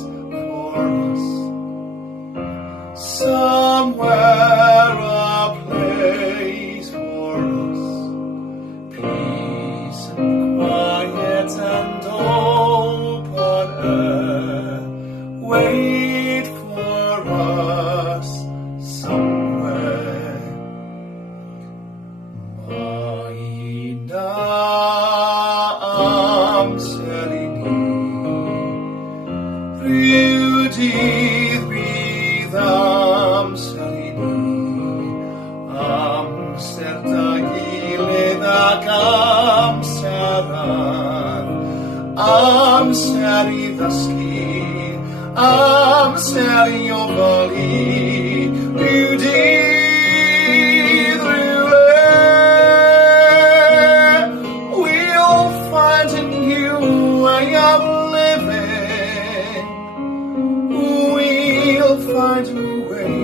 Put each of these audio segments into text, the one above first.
for us. Somewhere a place for us. Peace and quiet and open air. Wait for us somewhere. Mainam selini Rhydian bidam selini Amserta gilydd ac amseran Amser i ddysgu Amser i ofalu Rhyw dydd rhywle We'll find a new way of living We'll find a way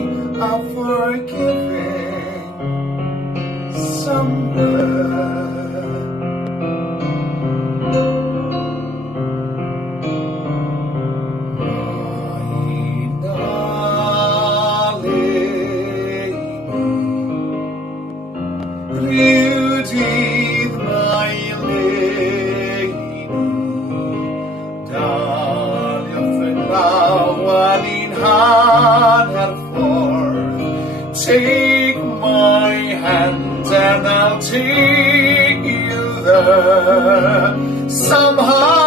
of forgiving somewhere. Rhyw dydd mae leini Daliodd fy glaw a ni'n hanner ffordd Take my hand and I'll take you there Somehow